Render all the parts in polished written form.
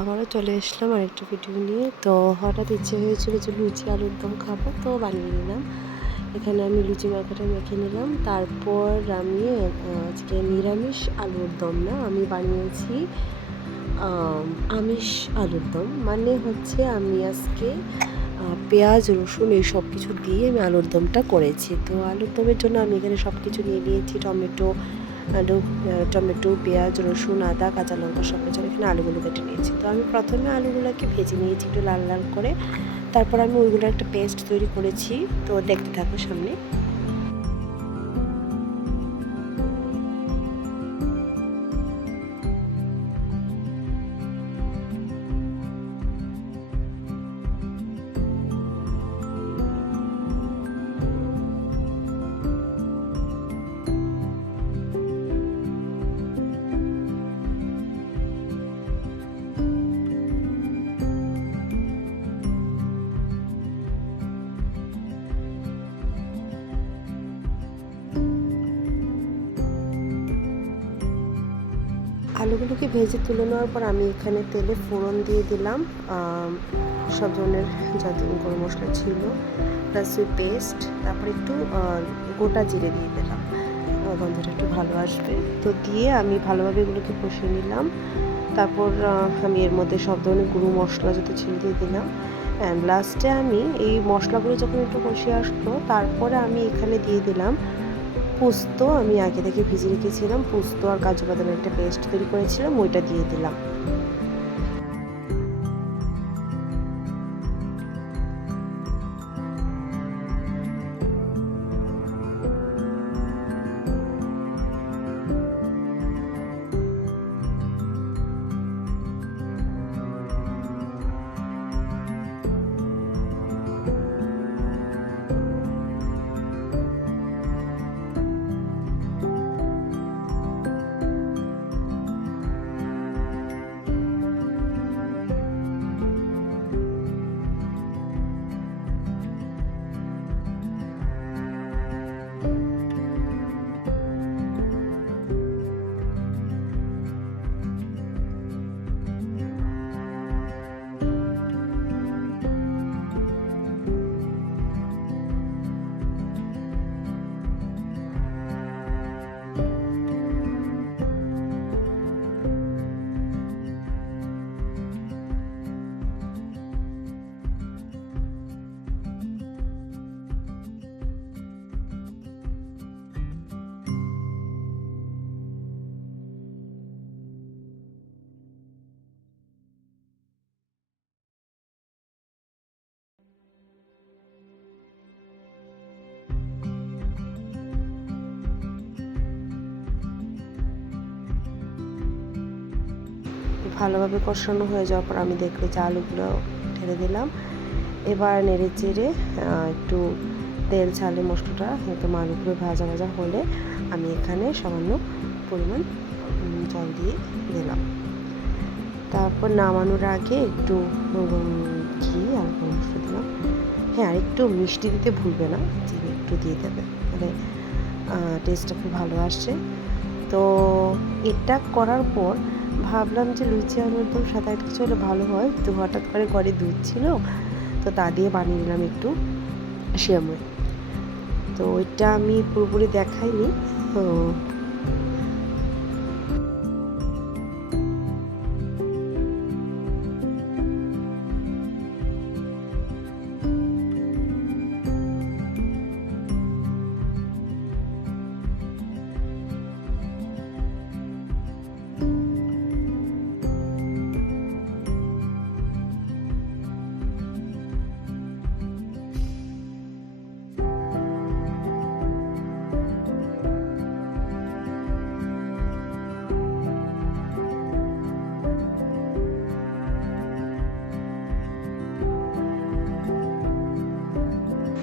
আবারও চলে আসলাম আরেকটা ভিডিও নিয়ে। তো হঠাৎ ইচ্ছে হয়েছিল যে লুচি আলুর দম খাবো, তো বানিয়ে নিলাম। এখানে আমি লুচি মাখাটা মেখে নিলাম। তারপর আমি আজকে নিরামিষ আলুর দম না, আমি বানিয়েছি আমিষ আলুর দম। মানে হচ্ছে আমি আজকে পেঁয়াজ রসুন এই সব কিছু দিয়ে আমি আলুর দমটা করেছি। তো আলুর দমের জন্য আমি এখানে সব কিছু নিয়ে নিয়েছি, টমেটো, পেঁয়াজ, রসুন, আদা, কাঁচা লঙ্কা সব কিছু। এখানে আলুগুলো কেটে নিয়েছি। তো আমি প্রথমে আলুগুলোকে ভেজে নিয়েছি একটু লাল লাল করে। তারপর আমি ওইগুলো একটা পেস্ট তৈরি করেছি। তো দেখতে থাকো সামনে। আলুগুলোকে ভেজে তুলে নেওয়ার পর আমি এখানে তেলে ফোড়ন দিয়ে দিলাম সব ধরনের যত গরম মশলা ছিল, প্লাস ওই পেস্ট। তারপর একটু গোটা জিরে দিয়ে দিলাম, গন্ধটা একটু ভালো আসবে। তো দিয়ে আমি ভালোভাবে এগুলোকে কষিয়ে নিলাম। তারপর আমি এর মধ্যে সব ধরনের গুঁড়ো মশলা যত ছিল দিয়ে দিলাম। অ্যান্ড লাস্টে আমি এই মশলাগুলো যখন একটু কষিয়ে আসলো, তারপরে আমি এখানে দিয়ে দিলাম পোস্ত। আমি আগে থেকে ভিজিয়ে রেখেছিলাম পোস্ত আর কাজু বাদামের একটা পেস্ট তৈরি করেছিলাম, ওইটা দিয়ে দিলাম। ভালোভাবে কষানো হয়ে যাওয়ার পর আমি দেখলে যে আলুগুলো ঢেলে দিলাম। এবার নেড়ে চেড়ে একটু তেল ছাড়লে মশলাটা একদম আলুগুলো ভাজা ভাজা হলে আমি এখানে সামান্য পরিমাণ জল দিয়ে দিলাম। তারপর নামানোর আগে একটু ঘি আর মশলা দিলাম। হ্যাঁ, আর একটু মিষ্টি দিতে ভুলবে না, চিনি একটু দিয়ে দেবে, তাহলে টেস্টটা খুব ভালো আসছে। তো এটা করার পর ভাবলাম যে লুচি আলুর দম সাথে আর কিছু হলে ভালো হয়। তো হঠাৎ করে ঘরে দুধ ছিল, তো তা দিয়ে বানিয়ে নিলাম একটু সেমাই। তো এটা আমি পুরোপুরি দেখাইনি। তো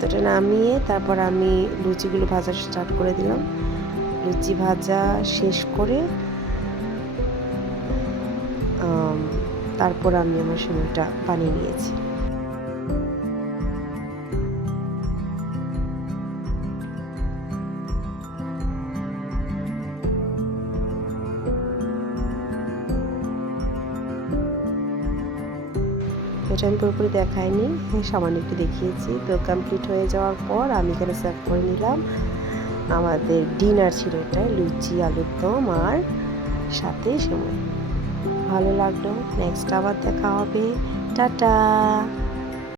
এটা নামিয়ে তারপর আমি লুচিগুলো ভাজা স্টার্ট করে দিলাম। লুচি ভাজা শেষ করে তারপর আমি আমার সেমাইটা বানিয়ে নিয়েছি। এটা আমি পুরোপুরি দেখাইনি, সামান্য একটু দেখিয়েছি। তো কমপ্লিট হয়ে যাওয়ার পর আমি এখানে সার্ভ করে নিলাম। আমাদের ডিনার ছিল এটা, লুচি, আলুর দম আর সাথে সেমাই। ভালো লাগলো। নেক্সট আবার দেখা হবে। টাটা।